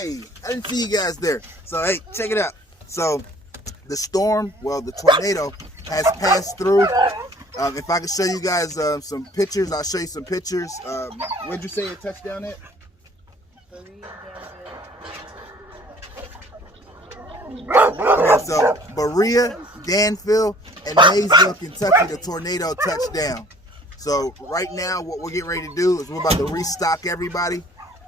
Hey, I didn't see you guys there. So, hey, check it out. So, the storm, well, the tornado has passed through. If I can show you guys some pictures, I'll show you some pictures. Where'd you say it touched down at? Okay, so Berea, Danville, and Maysville, Kentucky, the tornado touched down. So right now, what we're getting ready to do is we're about to restock everybody.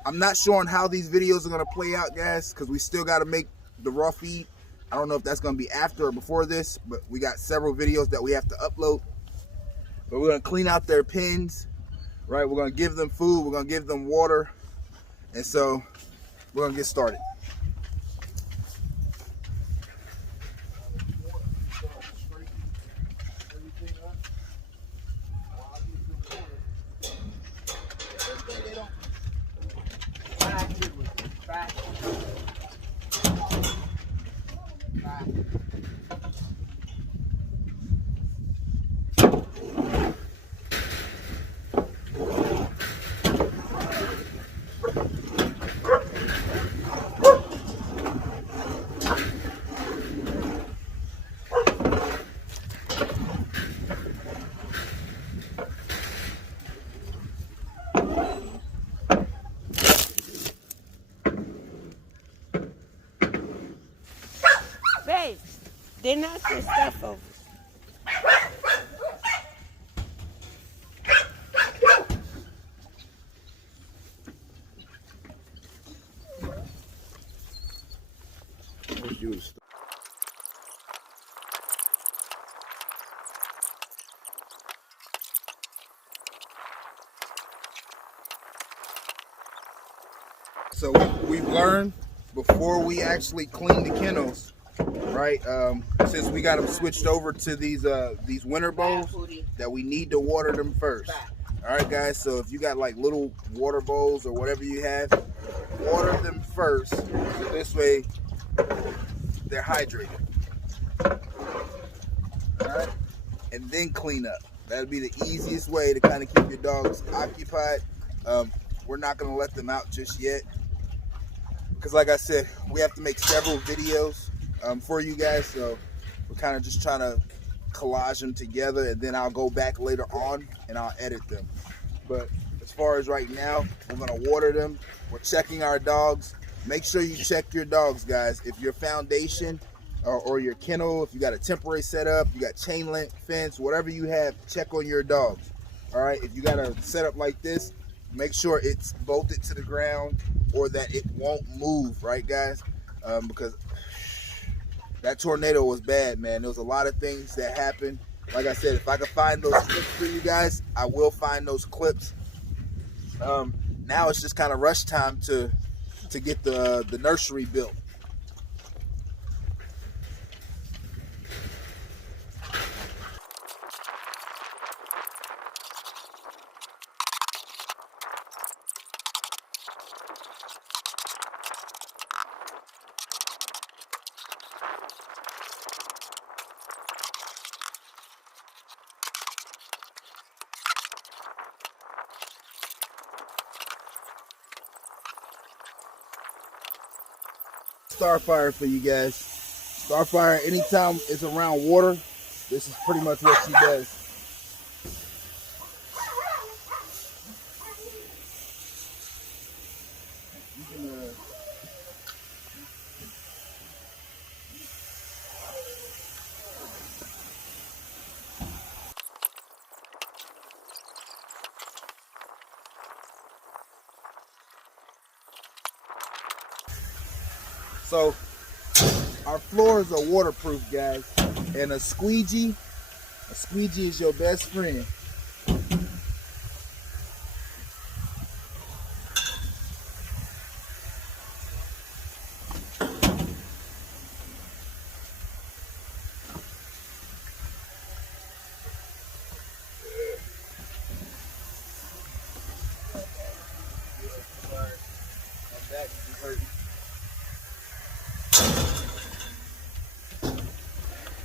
I'm not sure on how these videos are going to play out, guys, because we still got to make the raw feed. I don't know if that's going to be after or before this, but we got several videos that we have to upload. But we're going to clean out their pens, right? We're going to give them food. We're going to give them water. And so we're going to get started. Babe, they knocked your stuff over. So we've learned before we actually clean the kennels, right? Since we got them switched over to these winter bowls, that we need to water them first. All right, guys. So if you got like little water bowls or whatever you have, water them first. So this way they're hydrated. All right, and then clean up. That'll be the easiest way to kind of keep your dogs occupied. We're not gonna let them out just yet, because like I said, we have to make several videos for you guys, so we're kind of just trying to collage them together, and then I'll go back later on and I'll edit them. But as far as right now, we're gonna water them. We're checking our dogs. Make sure you check your dogs, guys. If your foundation or your kennel, if you got a temporary setup, you got chain link fence, whatever you have, check on your dogs. All right, if you got a setup like this, make sure it's bolted to the ground or that it won't move, right, guys? Because that tornado was bad, man. There was a lot of things that happened. Like I said, if I can find those clips for you guys, I will find those clips. Now it's just kind of rush time to get the nursery built. Starfire for you guys. Starfire, anytime it's around water, this is pretty much what she does. So our floors are waterproof, guys, and a squeegee is your best friend.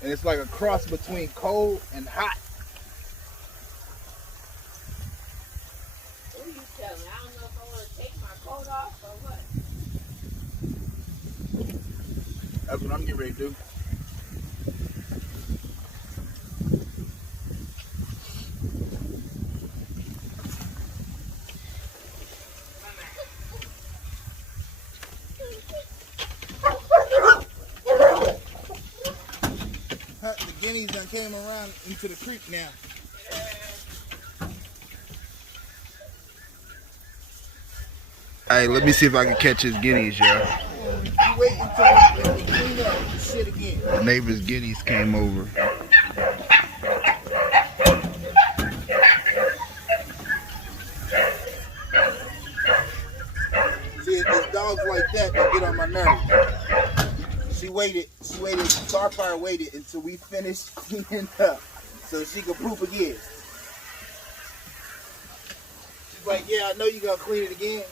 And it's like a cross between cold and hot. What are you telling me? I don't know if I want to take my coat off or what. That's what I'm getting ready to do. The guineas done came around into the creek now. Hey, let me see if I can catch his guineas, y'all. You wait until we clean up the shit again. The neighbor's guineas came over. See, it's dogs like that that get on my nerves. She waited, Starfire waited until we finished cleaning up so she could poop again. She's like, yeah, I know you're gonna clean it again.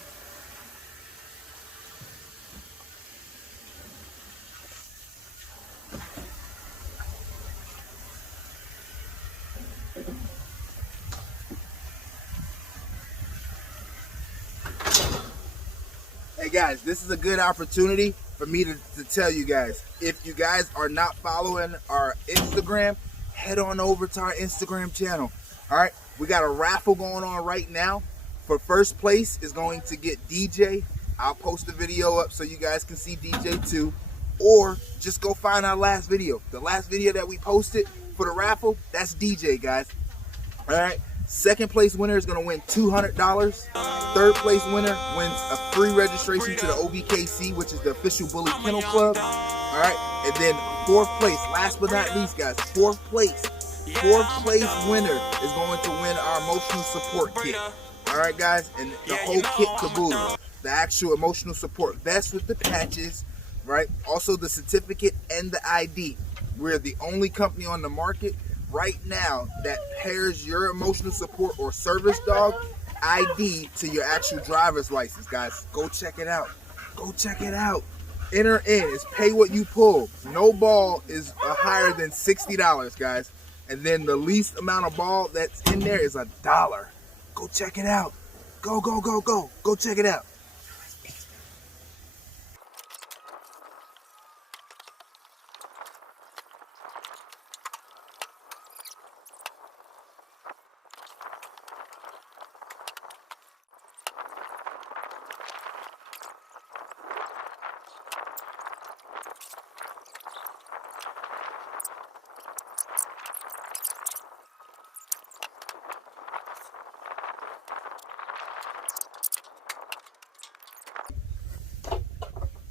Hey guys, this is a good opportunity for me to tell you guys, if you guys are not following our Instagram, head on over to our Instagram channel. All right, we got a raffle going on right now. For first place is going to get DJ. I'll post the video up so you guys can see DJ too. Or just go find our last video. The last video that we posted for the raffle, that's DJ, guys. All right. Second place winner is going to win $200. Third place winner wins a free registration to the OBKC, which is the official Bully Kennel Club. All right. And then fourth place, last but not least, guys, fourth place winner is going to win our emotional support kit. All right, guys. And the whole kit caboodle. The actual emotional support vest with the patches, right? Also the certificate and the ID. We're the only company on the market right now that pairs your emotional support or service dog ID to your actual driver's license, guys. Go check it out. Go check it out. Enter in. It's pay what you pull. No ball is higher than $60, guys. And then the least amount of ball that's in there is $1. Go check it out. Go, go, go, go. Go check it out.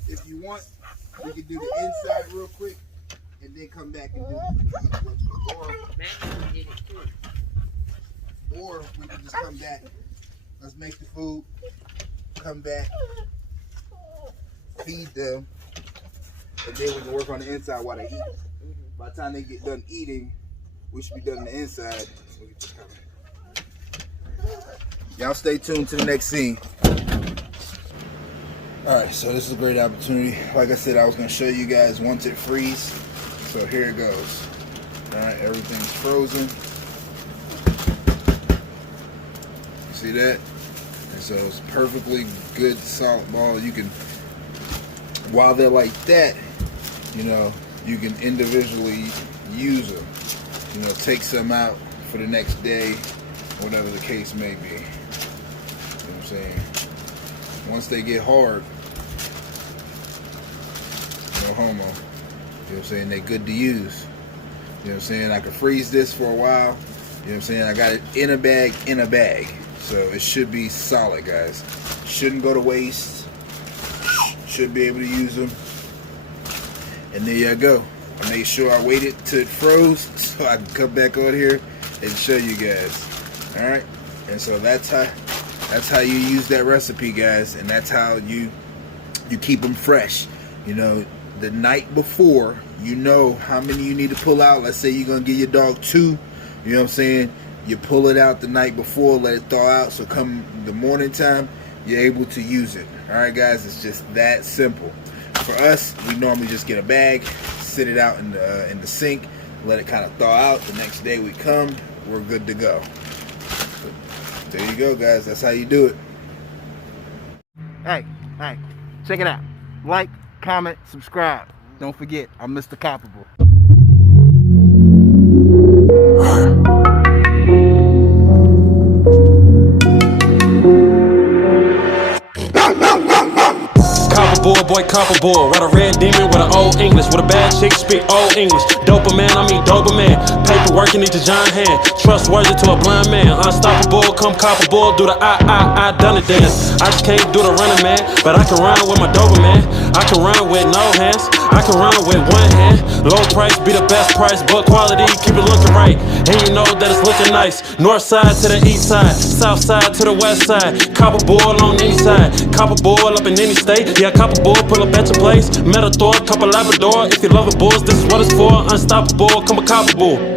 If you want, we can do the inside real quick and then come back and do or we can just come back. Let's make the food, come back, feed them, and then we can work on the inside while they eat. By the time they get done eating, we should be done on the inside. Y'all stay tuned to the next scene. Alright, so this is a great opportunity. Like I said, I was going to show you guys once it freeze. So here it goes. Alright, everything's frozen. See that? And so it's perfectly good salt ball. You can, while they're like that, you know, you can individually use them. You know, take some out for the next day, whatever the case may be. You know what I'm saying? Once they get hard, no homo. You know what I'm saying? They're good to use. You know what I'm saying? I can freeze this for a while. You know what I'm saying? I got it in a bag. So it should be solid, guys. Shouldn't go to waste. Should be able to use them. And there you go. I made sure I waited till it froze so I can come back on here and show you guys. Alright? And so that's how you use that recipe, guys, and that's how you keep them fresh. You know, the night before, you know how many you need to pull out. Let's say you're going to give your dog 2, you know what I'm saying? You pull it out the night before, let it thaw out, so come the morning time, you're able to use it. Alright, guys, it's just that simple. For us, we normally just get a bag, sit it out in the sink, let it kind of thaw out. The next day we come, we're good to go. There you go, guys. That's how you do it. Hey, check it out. Like, comment, subscribe. don't forget, I'm Mr. COPABULL. COPABULL, boy, COPABULL. Ride a red demon with an old English. With a bad chick, speak old English. Dopamine, I mean Doberman. Paperwork, you need the giant hand. Trustworthy to a blind man. Unstoppable, come COPABULL. Do the I done it dance. I just can't do the running man, but I can run with my Doberman. I can run with no hands. I can run with one hand. Low price be the best price, but quality keep it looking right. And you know that it's looking nice. North side to the east side, south side to the west side. COPABULL on any side. COPABULL up in any state. Yeah, COPABULL pull up at your place. Metathor, couple Labrador. If you love the bulls, this is what it's for. Unstoppable, come a COPABULL.